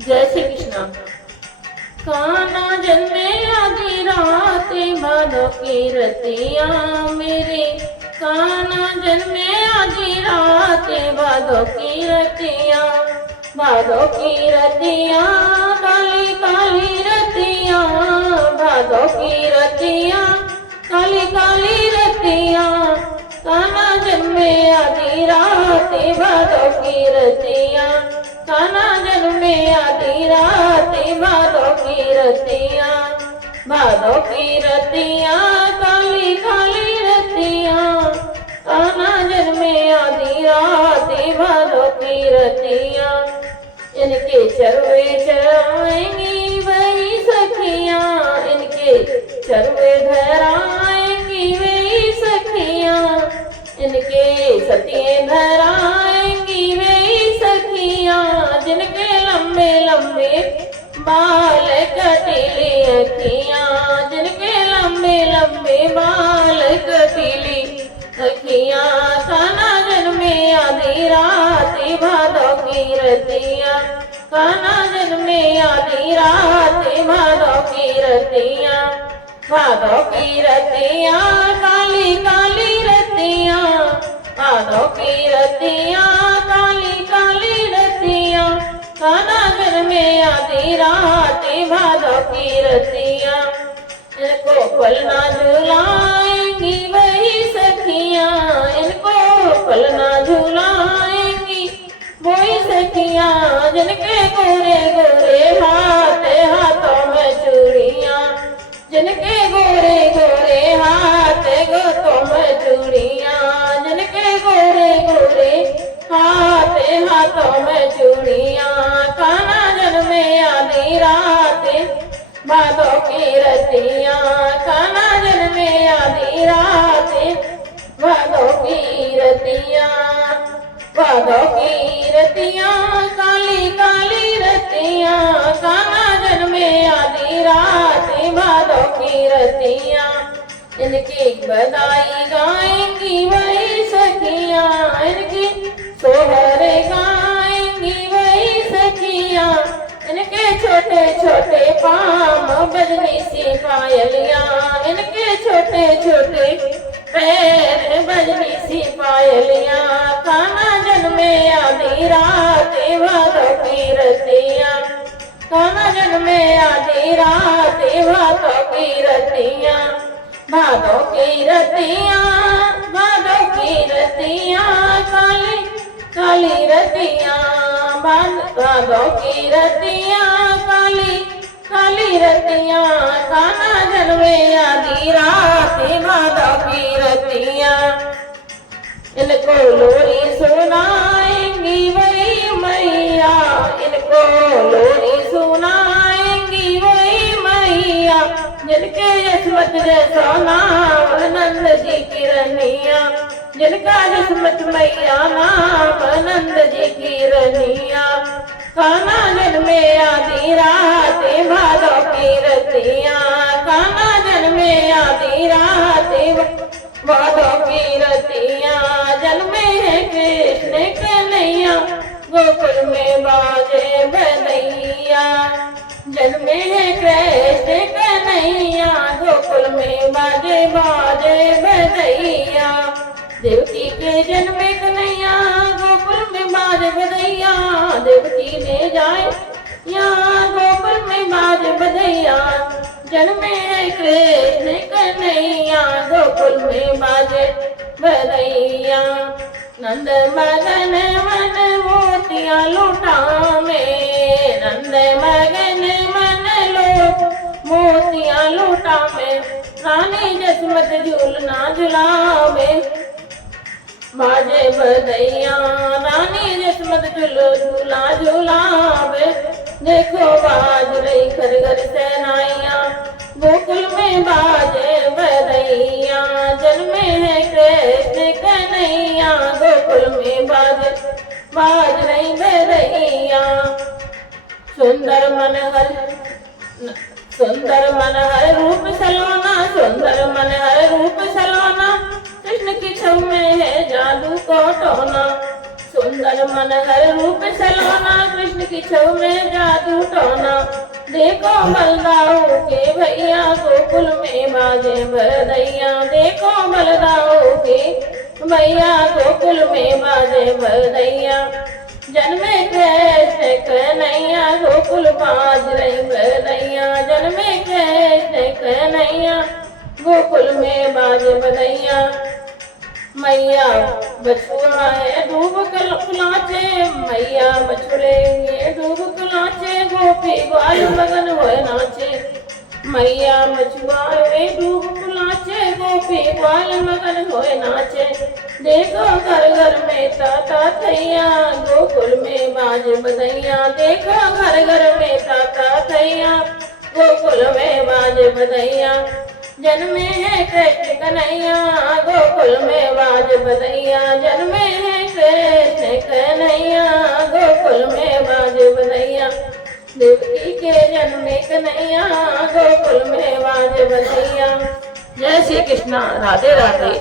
जय श्री कृष्ण। कान्हा जन्मे आधी रात भादो की रतिया मेरे, कान्हा जन्मे आधी रात भादो की रतिया, भादो की रतिया काली काली रतिया, भादो की रतिया काली काली रतिया, कान्हा जन्मे आधी रात भादो की रतिया, कान्हा जन्मे आधी रात भादो की रतिया, भादो की रतिया काली काली रतिया, कान्हा जन्मे आधी रात भादो की रतिया, इनके चरवे चराएंगी वही सखियां, इनके चरवे धराएंगी वही सखियां, इनके सतिये धराएंगी वही सखियां, जिनके लंबे लंबे बाल कटीली अखियां, जिनके लंबे लंबे बाल कटीली अखियां, कान्हा जन्मे आधी रात भादो की रतिया, कान्हा जन्मे आधी रात भादो की रतिया, भादो की रतिया काली काली रतिया, भादो की रतिया काली काली रतिया, कान्हा जन्मे आधी रात भादो की रतिया, इनको पलना झुलाएंगी वही सखियां, इनको पलना झुलाएंगी वही सखियां, जिनके गोरे गोरे हाथ हाथों में चूड़ियां, जिनके गोरे गोरे हाथ गोतों में चूड़ियां, जिनके गोरे गोरे हाथ हाथों में चूड़ियां, कान्हा जन्मे आधी रात भादो की रतिया, कान्हा जन्मे आधी रात भादो की रतिया, भादो की रतिया काली काली रतिया, कान्हा जन्मे आधी रात भादो की रतिया, इनकी बधाई गाएंगी वही सखियां, इनकी सोहरे गाएंगी वही सखियां, इनके छोटे छोटे पाम बजनी सी पायलियां, इनके छोटे छोटे पैर बजनी सी पायलियां, कान्हा जन्मे आधी रात भादो की रतिया, कान्हा जन्मे आधी रात भादो की रतिया, भादो की रतिया, भादो की रतिया काली काली रतिया, भादो की रतिया काली काली रतिया, कान्हा जन्मे आधी रात भादो की रतिया, इनको लोरी सुनाएंगी वही मैया, इनको लोरी सुनाएंगी वही मैया, जिनके यशमत जैसा नाम नंद जी की रनिया, जिनका यशमत मैया नाम नंद जी की रनिया, कान्हा जन्मे आधी रात भादो की रतिया, कान्हा जन्मे आधी रात भादो की रतिया, जन्मे है कृष्ण कन्हैया गोकुल में बाजे बधैया, जन्मे है कृष्ण कन्हैया गोकुल में बाजे बाजे बधैया, देवकी के जन्मे कन्हैया गोकुल में बाजे बधैया, देवकी ने जाए यहाँ गोकुल में बाजे बधैया, जन्मे कृष्ण कन्हैया गोकुल में बाजे बधैया, नंद मगन मन मोतिया लुटावे, नंद मगन मन लो मोतिया लुटावे, रानी जसमत झूलना झुलावे, बाजे बधैया रानी जसमत झूला झुलावे, देखो बाज रही घर घर सहनाइया गोकुल में बाजे बधैया, जन्मे है कृष्ण कन्हैया गोकुल में बाज रही बधैया, सुंदर मनहर रूप सलोना, सुंदर मनहर रूप सलोना, कृष्ण की छव में है जादू को टोना, सुंदर मनहर रूप सलोना, कृष्ण की छव में जादू टोना। देखो बलदाऊ के भैया गोकुल में बाजे बधैया। देखो बलदाऊ के भैया गोकुल में बाजे बधैया। जन्मे कृष्ण कन्हैया गोकुल बाज रही बधैया। जन्मे कृष्ण कन्हैया गोकुल में बाज बधैया। मैया बछुआ है डूब कुलाचे। मैया बछुड़े ये डूब कुलाचे। गोपी ग्वाल मगन होए नाचे। मैया बछुआ है डूब कुलाचे। गोपी ग्वाल मगन होए नाचे। देखो घर घर में ताता थैया गोकुल में बाज बधैया। देखो घर घर में ताता थैया गोकुल में बाज बधैया। जन्मे है कृष्ण कन्हैया गोकुल में बाज बधैया। जन्मे है कृष्ण कन्हैया गोकुल में बाज बधैया। देवकी के जन्मे कन्हैया गोकुल में बाज बधैया। जय श्री कृष्णा। राधे राधे।